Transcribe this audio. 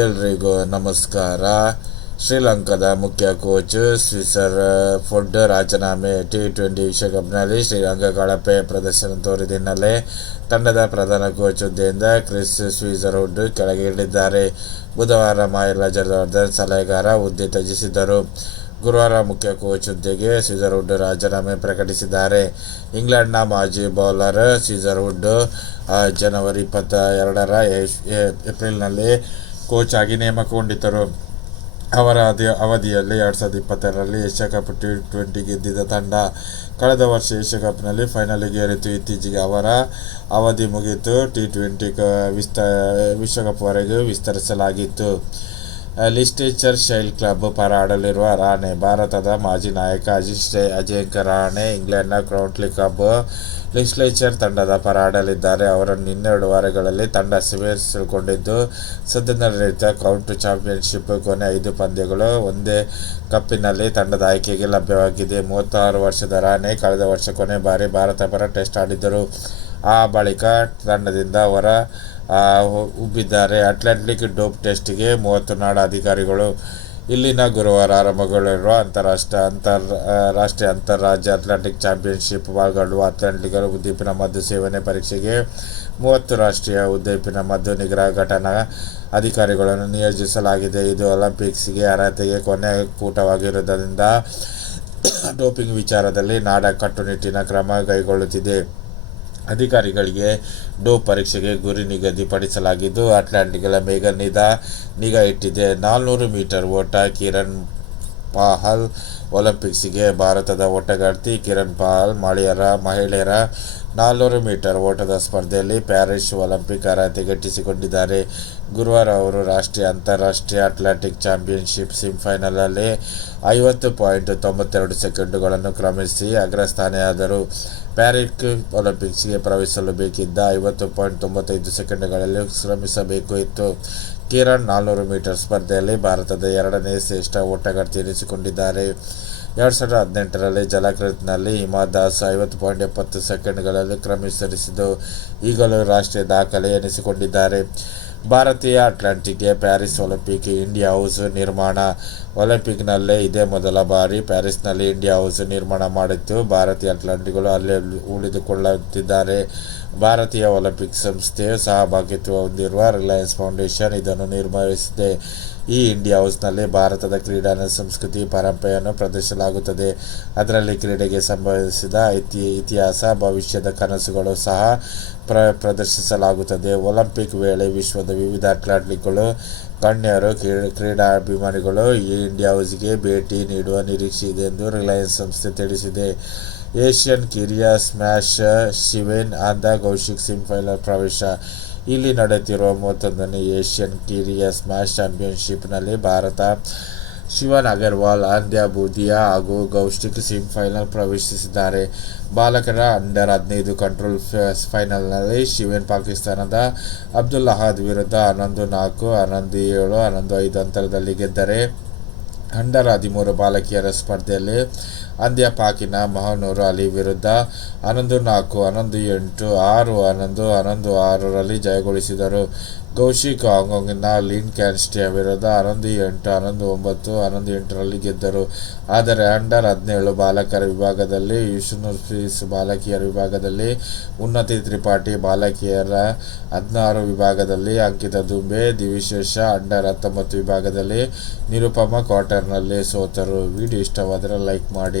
ಎಲ್ರಿಗೂ ನಮಸ್ಕಾರ. ಶ್ರೀಲಂಕಾದ ಮುಖ್ಯ ಕೋಚ್ ಸ್ವಿಸರ್ ಫುಡ್ ರಾಜೀನಾಮೆ ಟಿ ಟ್ವೆಂಟಿ ವಿಶ್ವಕಪ್ನಲ್ಲಿ ಶ್ರೀಲಂಕಾ ಕಳಪೆ ಪ್ರದರ್ಶನ ತೋರಿದ ಹಿನ್ನೆಲೆ ತಂಡದ ಪ್ರಧಾನ ಕೋಚ್ ಹುದ್ದೆಯಿಂದ ಕ್ರಿಸ್ ಸ್ವಿಸರ್ವುಡ್ ಕೆಳಗೆ ಇಳಿದಿದ್ದಾರೆ. ಬುಧವಾರ ಮಹಿಳಾ ರಾಜವರ್ಧನ್ ಸಲಹೆಗಾರ ಹುದ್ದೆ ತ್ಯಜಿಸಿದ್ದರು. ಗುರುವಾರ ಮುಖ್ಯ ಕೋಚ್ ಹುದ್ದೆಗೆ ಸ್ವಿಜರ್ವುಡ್ ರಾಜೀನಾಮೆ ಪ್ರಕಟಿಸಿದ್ದಾರೆ. ಇಂಗ್ಲೆಂಡ್ನ ಮಾಜಿ ಬೌಲರ್ ಸ್ವಿಜರ್ವುಡ್ ಜನವರಿ ಇಪ್ಪತ್ತ ಎರಡರ ಏಪ್ರಿಲ್ನಲ್ಲಿ ಕೋಚ್ ಆಗಿ ನೇಮಕಗೊಂಡಿದ್ದರು. ಅವರ ಅವಧಿಯಲ್ಲಿ ಎರಡು ಸಾವಿರದ ಇಪ್ಪತ್ತೆರಡರಲ್ಲಿ ಏಷ್ಯಾ ಕಪ್ ಟಿ ಟ್ವೆಂಟಿ ಗೆದ್ದಿದ್ದ ತಂಡ ಕಳೆದ ವರ್ಷ ಏಷ್ಯಾ ಕಪ್ನಲ್ಲಿ ಫೈನಲ್ ಏರಿತು. ಇತ್ತೀಚೆಗೆ ಅವರ ಅವಧಿ ಮುಗಿಯಿತು. ಟಿ ಟ್ವೆಂಟಿ ಕ ವಿಸ್ತ ವಿಶ್ವಕಪ್ವರೆಗೂ ವಿಸ್ತರಿಸಲಾಗಿತ್ತು. ಲಿಸ್ಟೇಚರ್ ಶೈಲ್ ಕ್ಲಬ್ ಪರ ಆಡಲಿರುವ ರಾಣೆ ಭಾರತದ ಮಾಜಿ ನಾಯಕ ಅಜಿಶ್ ಅಜಯಂಕ ರಾಣೆ ಇಂಗ್ಲೆಂಡ್ನ ಕ್ರೌಂಟ್ಲಿ ಕ್ಲಬ್ ಲಿಸ್ಲೇಚರ್ ತಂಡದ ಪರ ಆಡಲಿದ್ದಾರೆ ಅವರನ್ನು ಇನ್ನೆರಡು ವಾರಗಳಲ್ಲಿ ತಂಡ ಸೇರಿಸಿಕೊಂಡಿದ್ದು ಸದ್ಯ ನಡೆಯುತ್ತ ಕೌಂಟ್ ಚಾಂಪಿಯನ್ಶಿಪ್ ಕೊನೆ ಐದು ಪಂದ್ಯಗಳು ಒಂದೇ ಕಪ್ಪಿನಲ್ಲಿ ತಂಡದ ಆಯ್ಕೆಗೆ ಲಭ್ಯವಾಗಿದೆ. ಮೂವತ್ತಾರು ವರ್ಷದ ರಾಣೆ ಕಳೆದ ವರ್ಷ ಕೊನೆ ಬಾರಿ ಭಾರತ ಪರ ಟೆಸ್ಟ್ ಆಡಿದ್ದರು. ಆ ಬಳಿಕ ತಂಡದಿಂದ ಹೊರ ಉಬ್ಬಿದ್ದಾರೆ. ಅಟ್ಲಾಂಟಿಕ್ ಡೋಪ್ ಟೆಸ್ಟ್ಗೆ ಮೂವತ್ತು ನಾಡ ಅಧಿಕಾರಿಗಳು. ಇಲ್ಲಿನ ಗುರುವಾರ ಆರಂಭಗೊಳ್ಳಿರುವ ಅಂತಾರಾಷ್ಟ್ರೀಯ ಅಂತರ್ ರಾಷ್ಟ್ರೀಯ ಅಂತಾರಾಜ್ಯ ಅಟ್ಲಾಂಟಿಕ್ ಚಾಂಪಿಯನ್ಶಿಪ್ ಪಾಲ್ಗೊಳ್ಳುವ ಅಟ್ಲಾಂಟಿಕ್ ಉದ್ದೀಪಿನ ಮದ್ದು ಸೇವನೆ ಪರೀಕ್ಷೆಗೆ ಮೂವತ್ತು ರಾಷ್ಟ್ರೀಯ ಉದ್ದೀಪಿನ ಮದ್ದು ನಿಗ್ರಹ ಘಟನಾ ಅಧಿಕಾರಿಗಳನ್ನು ನಿಯೋಜಿಸಲಾಗಿದೆ. ಇದು ಒಲಿಂಪಿಕ್ಸ್ಗೆ ಅರ್ಹತೆಗೆ ಕೊನೆ ಕೂಟವಾಗಿರುವುದರಿಂದ ಡೋಪಿಂಗ್ ವಿಚಾರದಲ್ಲಿ ನಾಡ ಕಟ್ಟುನಿಟ್ಟಿನ ಕ್ರಮ ಕೈಗೊಳ್ಳುತ್ತಿದೆ. ಅಧಿಕಾರಿಗಳಿಗೆ ಡೋ ಪರೀಕ್ಷೆಗೆ ಗುರಿ ನಿಗದಿಪಡಿಸಲಾಗಿದ್ದು ಅಟ್ಲಾಂಟಿಕ್ಗಳ ಮೇಘ ನಿಧಾ ನಿಗಾ ಇಟ್ಟಿದೆ. ನಾಲ್ನೂರು ಮೀಟರ್ ಓಟ ಕಿರಣ್ ಪಾಹಲ್ ಒಲಿಂಪಿಕ್ಸ್ಗೆ ಭಾರತದ ಓಟಗಾರ್ತಿ ಕಿರಣ್ ಪಾಲ್ ಮಳೆಯರ ಮಹಿಳೆಯರ ನಾಲ್ನೂರು ಮೀಟರ್ ಓಟದ ಸ್ಪರ್ಧೆಯಲ್ಲಿ ಪ್ಯಾರಿಸ್ ಒಲಿಂಪಿಕ್ ಅರ್ಹತೆ ಗಟ್ಟಿಸಿಕೊಂಡಿದ್ದಾರೆ. ಗುರುವಾರ ಅವರು ರಾಷ್ಟ್ರೀಯ ಅಂತಾರಾಷ್ಟ್ರೀಯ ಅಥ್ಲೆಟಿಕ್ ಚಾಂಪಿಯನ್ಶಿಪ್ ಸೆಮಿಫೈನಲಲ್ಲಿ ಐವತ್ತು ಪಾಯಿಂಟ್ ತೊಂಬತ್ತೆರಡು ಸೆಕೆಂಡುಗಳನ್ನು ಕ್ರಮಿಸಿ ಅಗ್ರಸ್ಥಾನಿಯಾದರು. ಪ್ಯಾರಿಕ್ ಒಲಿಂಪಿಕ್ಸ್ಗೆ ಪ್ರವೇಶಿಸಲು ಬೇಕಿದ್ದ ಐವತ್ತು ಪಾಯಿಂಟ್ ತೊಂಬತ್ತೈದು ಸೆಕೆಂಡುಗಳಲ್ಲಿ ಶ್ರಮಿಸಬೇಕು ಇತ್ತು ಕಿರಣ್ ನಾಲ್ನೂರು ಮೀಟರ್ ಸ್ಪರ್ಧೆಯಲ್ಲಿ ಭಾರತದ ಎರಡನೇ ಶ್ರೇಷ್ಠ ಓಟಗಾರ್ತಿ ಎನಿಸಿಕೊಂಡಿದ್ದಾರೆ. ಎರಡು ಸಾವಿರದ ಹದಿನೆಂಟರಲ್ಲಿ ಜಲಕೃತ್ನಲ್ಲಿ ಹಿಮಾ ದಾಸ್ ಐವತ್ತು ಪಾಯಿಂಟ್ ಎಪ್ಪತ್ತು ಸೆಕೆಂಡ್ಗಳಲ್ಲಿ ಕ್ರಮಿಸರಿಸಿದ್ದು ಈಗಲೂ ರಾಷ್ಟ್ರೀಯ ದಾಖಲೆ ಎನಿಸಿಕೊಂಡಿದ್ದಾರೆ. ಭಾರತೀಯ ಅಟ್ಲಾಂಟಿಕ್ಗೆ ಪ್ಯಾರಿಸ್ ಒಲಿಂಪಿಕ್, ಇಂಡಿಯಾ ಹೌಸ್ ನಿರ್ಮಾಣ ಒಲಿಂಪಿಕ್ನಲ್ಲೇ ಇದೇ ಮೊದಲ ಬಾರಿ ಪ್ಯಾರಿಸ್ನಲ್ಲಿ ಇಂಡಿಯಾ ಹೌಸ್ ನಿರ್ಮಾಣ ಮಾಡಿತ್ತು ಭಾರತೀಯ ಅಟ್ಲಾಂಟಿಕ್ಗಳು ಅಲ್ಲೇ ಉಳಿದುಕೊಳ್ಳುತ್ತಿದ್ದಾರೆ. ಭಾರತೀಯ ಒಲಿಂಪಿಕ್ ಸಂಸ್ಥೆ ಸಹಭಾಗಿತ್ವ ಹೊಂದಿರುವ ರಿಲಯನ್ಸ್ ಫೌಂಡೇಶನ್ ಇದನ್ನು ನಿರ್ಮಿಸಿದೆ ಈ ಇಂಡಿಯಾ ಹೌಸ್ನಲ್ಲಿ ಭಾರತದ ಕ್ರೀಡಾ ಸಂಸ್ಕೃತಿ ಪರಂಪರೆಯನ್ನು ಪ್ರದರ್ಶಿಸಲಾಗುತ್ತದೆ. ಅದರಲ್ಲಿ ಕ್ರೀಡೆಗೆ ಸಂಬಂಧಿಸಿದ ಇತಿ, ಇತಿಹಾಸ, ಭವಿಷ್ಯದ ಕನಸುಗಳು ಸಹ ಪ್ರ, ಪ್ರದರ್ಶಿಸಲಾಗುತ್ತದೆ. ಒಲಿಂಪಿಕ್ ವೇಳೆ ವಿಶ್ವದ ವಿವಿಧ ಅಟ್ಲಾಂಟಿಕ್ಗಳು ಗಣ್ಯರು ಕ್ರೀಡಾಭಿಮಾನಿಗಳು ಈ ಇಂಡಿಯಾ ಹೌಸ್ಗೆ ಭೇಟಿ ನೀಡುವ ನಿರೀಕ್ಷೆ ಇದೆ ಎಂದು ರಿಲಯನ್ಸ್ ಸಂಸ್ಥೆ ತಿಳಿಸಿದೆ. ಏಷ್ಯನ್ ಕಿರಿಯ ಸ್ಮ್ಯಾಶ್ ಶಿವೆನ್ ಆಂಧ ಕೌಶಿಕ್ ಸೆಮಿಫೈನಲ್ ಪ್ರವೇಶ. ಇಲ್ಲಿ ನಡೆಯುತ್ತಿರುವ ಮೂವತ್ತೊಂದನೇ ಏಷ್ಯನ್ ಕಿರಿಯ ಸ್ಮ್ಯಾಶ್ ಚಾಂಪಿಯನ್ಶಿಪ್ನಲ್ಲಿ ಭಾರತ ಶಿವನ್ ಅಗರ್ವಾಲ್ ಆಂಧ್ಯ ಬೂದಿಯಾ ಹಾಗೂ ಕೌಶಿಕ್ ಸಿಂಗ್ ಫೈನಲ್ ಪ್ರವೇಶಿಸಿದ್ದಾರೆ. ಬಾಲಕರ ಅಂಡರ್ ಹದಿನೈದು ಕಂಟ್ರೋಲ್ ಫೈನಲ್ನಲ್ಲಿ ಶಿವನ್ ಪಾಕಿಸ್ತಾನದ ಅಬ್ದುಲ್ ಅಹದ್ ವಿರುದ್ಧ ಹನ್ನೊಂದು ನಾಲ್ಕು, ಹನ್ನೊಂದು ಏಳು, ಹನ್ನೊಂದು ಐದು ಅಂತರದಲ್ಲಿ ಗೆದ್ದರೆ ಅಂಡರ್ ಹದಿಮೂರು ಬಾಲಕಿಯರ ಸ್ಪರ್ಧೆಯಲ್ಲಿ ಅಂದ್ಯ ಪಾಕಿನ ಮಹನೂರ್ ಅಲಿ ವಿರುದ್ಧ ಹನ್ನೊಂದು ನಾಲ್ಕು, ಹನ್ನೊಂದು ಎಂಟು, ಆರು, ಹನ್ನೊಂದು ಹನ್ನೊಂದು ಆರರಲ್ಲಿ ಜಯಗೊಳಿಸಿದರು. ಕೌಶಿಕ್ ಹಾಂಗ್ಕಾಂಗಿನ ಲಿನ್ ಕ್ಯಾನ್ಸ್ಟಿಯ ವಿರುದ್ಧ ಹನ್ನೊಂದು ಎಂಟು, ಹನ್ನೊಂದು ಒಂಬತ್ತು, ಹನ್ನೊಂದು ಎಂಟರಲ್ಲಿ ಗೆದ್ದರು. ಆದರೆ ಅಂಡರ್ ಹದಿನೇಳು ಬಾಲಕರ ವಿಭಾಗದಲ್ಲಿ ಯುಷ್ನುಫೀಸ್ ಬಾಲಕಿಯರ ವಿಭಾಗದಲ್ಲಿ, ಉನ್ನತಿ ತ್ರಿಪಾಠಿ ಬಾಲಕಿಯರ ಹದಿನಾರು ವಿಭಾಗದಲ್ಲಿ ಅಂಕಿತ ದುಂಬೆ, ದಿವಿಶೇಷ ಅಂಡರ್ ಹತ್ತೊಂಬತ್ತು ವಿಭಾಗದಲ್ಲಿ ನಿರುಪಮ ಕ್ವಾರ್ಟರ್ನಲ್ಲಿ ಸೋತರು. ವಿಡಿಯೋ ಇಷ್ಟವಾದರೆ ಲೈಕ್ ಮಾಡಿ.